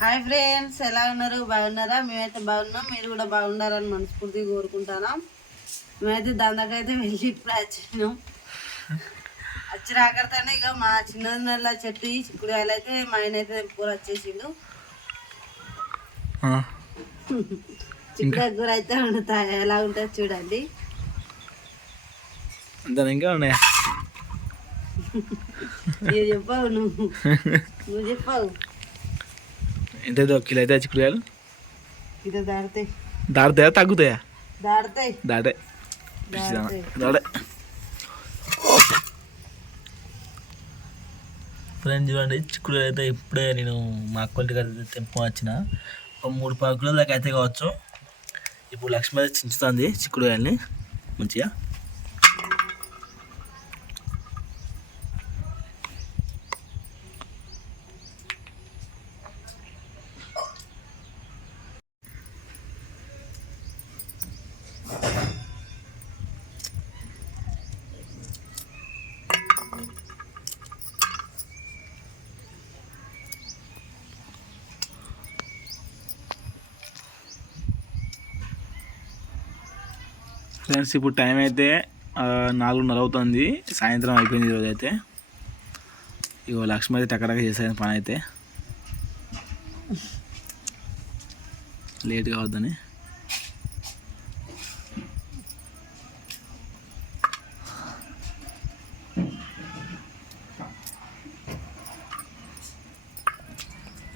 Hi friends ఎలా ఉన్నారు? బాగున్నారా? మేమైతే బాగున్నాం. మీరు కూడా బాగున్నారని మనస్ఫూర్తిగా కోరుకుంటున్నాం. మేమైతే దాదాకైతే వెళ్ళి ఇప్పుడు వచ్చినాం వచ్చి రాకడతానే ఇక మా చిన్న చెట్టు చిక్కుడుకాయలు అయితే మా ఆయన అయితే కూర వచ్చేసిండు. చిక్కుడుకాయ కూర అయితే వండుతా ఎలా ఉంటుంది చూడండి. దాని ఇంకా ఉన్నాయా? నువ్వు చెప్పావు నువ్వు. నువ్వు చెప్పావు. ఎంత కిలో అయితే చిక్కుడుకాయలు దాడతాయి తగ్గుతాయా దాటే దాడే ఫ్రెండ్స్ చూడండి చిక్కుడు అయితే ఇప్పుడే నేను మా అక్కొంటికి అయితే తెంపు వచ్చిన ఒక మూడు పాకుల దాకా అయితే కావచ్చు ఇప్పుడు లక్ష్మి అయితే చించుతుంది చిక్కుడుకాయల్ని మంచిగా ఫ్రెండ్స్ ఇప్పుడు టైం అయితే నాలుగున్నర అవుతుంది. సాయంత్రం అయిపోయింది ఈరోజు అయితే. ఇగో లక్ష్మి అయితే టక్కడక్క చేసేది పని అయితే. లేట్ కావద్దని.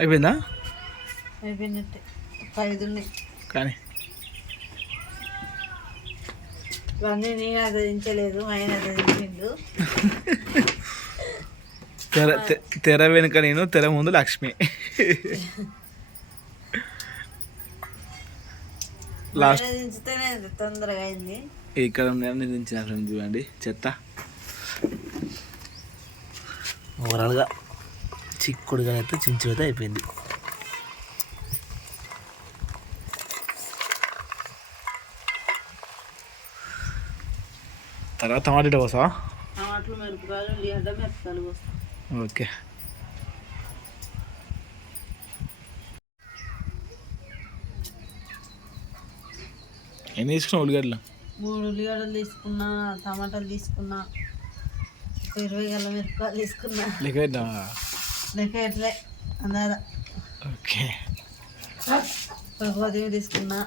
అయిపోయిందా? అయిపోయినట్టే కానీ ఇవన్నీ నేను ఆదరించలేదు ఆయన ఆదరించిండు తెర తెర వెనుక నేను తెర ముందు లక్ష్మి. లాస్ట్ తొందరగా అయింది. ఇక్కడ నిర్ణయించిన ఫ్రెండ్ చూడండి చెత్త. ఓవరాల్గా చిక్కుడుగా అయితే చించి అయితే అయిపోయింది. తర్వాత టమాటా కోసా టమాటాలు మిరపకాయలు ఉల్లిగడ్డ మిరపకాయలు పోస్తాం. ఓకే. ఎన్ని తీసుకున్నావు ఉల్లిగడ్డలు? మూడు ఉల్లిగడ్డలు తీసుకున్నా టమాటాలు తీసుకున్నా ఇరవై గల మిరపకాయలు తీసుకున్నా. లెక్క లెక్క ఎట్లే అందాద. ఓకే. ఒక కొద్దిగా తీసుకున్నా.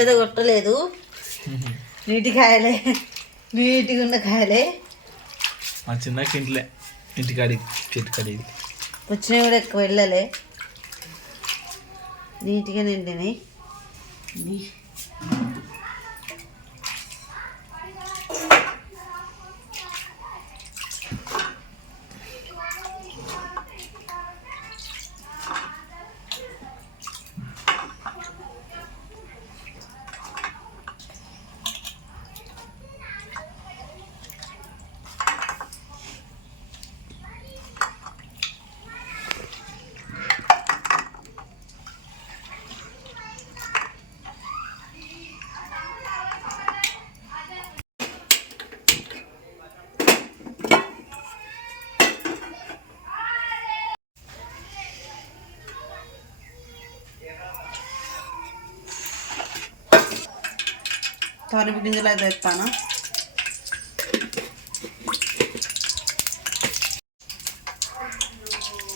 ముందైతే కొట్టలేదు. నీటి కాయలే నీటిగా ఉన్న కాయలే. మా చిన్నకి ఇంట్లో ఇంటికాడి చెట్టు కాడి వచ్చినవి కూడా ఎక్కువ వెళ్ళలే. నీట్గా నిండినాయి. తాలింపు గింజలు అయితే వేస్తాను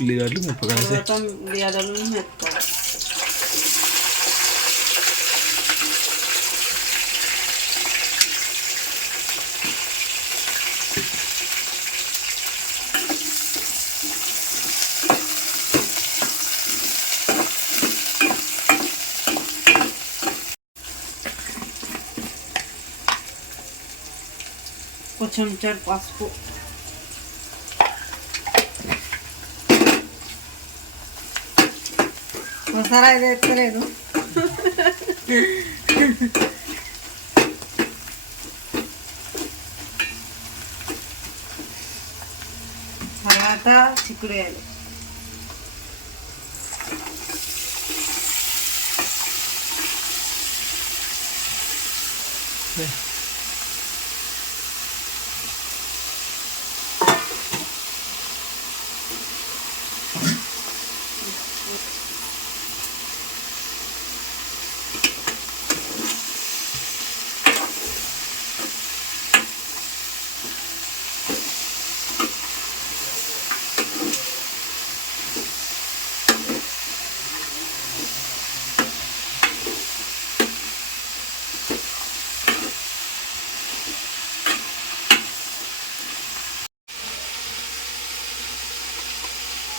ఉల్లిగడ్డలు మిరపకాయలు. మొత్తం ఉల్లిగడ్డలు మెత్తుకోవాలి. ఒక చెడు పసుపు ఒకసారి అయితే ఎత్తలేదు. తర్వాత చిక్కుడు వేయాలి Yeah.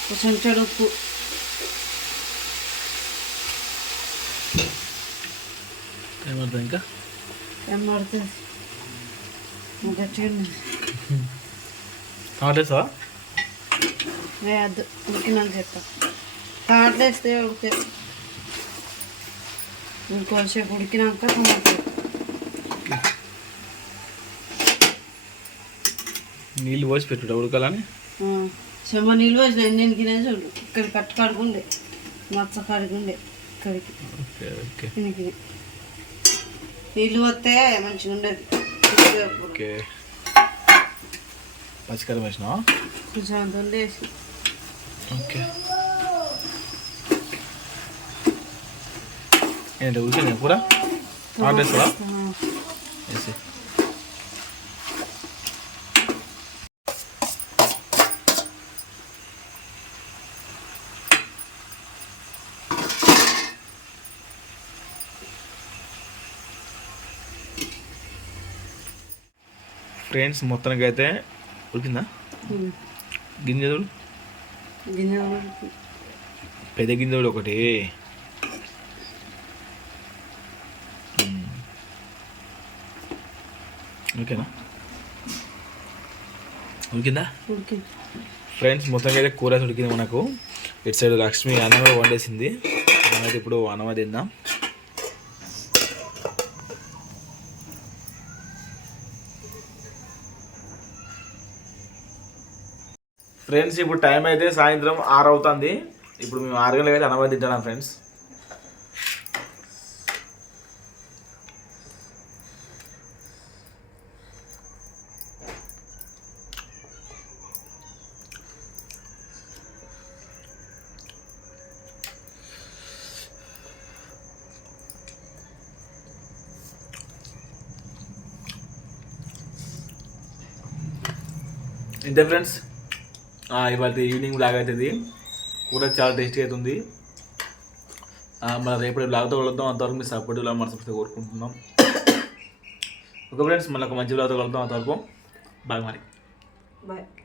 కొంచెం చెడు ఉప్పు. ఏమవుతుంది ఇంకా? ఏం పడుతుంది ఉంది. టమాటా వేస్తావా వేయద్దు ఉడికినాక చెప్తా. వేస్తే ఉడితే ఇంకోసేపు ఉడికినాక టమాటా. నీళ్ళు పోసి పెట్టుడు ఉడకాలని? చెమ్మ నీళ్ళు వచ్చిన ఎన్ని గిన్నె చూడు. ఇక్కడ కట్టు కడుగుండే మచ్చ కడుగుండే ఇక్కడికి. Okay okay. దీనికి నీళ్ళు వస్తే మంచిగా ఉండదు. ఓకే. పచ్చికారం వేసినావా? కొంచెం అంత ఉండేసి ఓకే. ఏంటి ఉడికింది కూర? టమాటా వేస్తావా వేసి. ఫ్రెండ్స్ మొత్తానికి అయితే ఉడికిందా గింజ చూడు. గిన్నె ఉడికి. పెద్ద గింజ కూడా ఒకటి. ఓకేనా ఉడికిందా? ఉడికి. ఫ్రెండ్స్ మొత్తంగా అయితే కూర ఉడికింది మనకు. ఇటు సైడ్ లక్ష్మి అన్నం కూడా వండేసింది. మనమైతే ఇప్పుడు అన్నం అది తిందాం. ఫ్రెండ్స్ ఇప్పుడు టైం అయితే సాయంత్రం ఆరు అవుతుంది. ఇప్పుడు మేము ఆరు గంటలకు అయితే అన్నం తింటాం ఫ్రెండ్స్ ఇంతే ఫ్రెండ్స్ ఇవాళ ఈవినింగ్ బ్లాగ్ అవుతుంది కూర చాలా టేస్టీ అవుతుంది మన రేపటి బ్లాగ్తో కలుద్దాం. అంతవరకు మీ సపోర్ట్ ఇలా మనసు కోరుకుంటున్నాం. ఓకే ఫ్రెండ్స్ మళ్ళీ ఒక మంచి బ్లాగ్తో కలుద్దాం అంతవరకు. బాగా మరి. బాయ్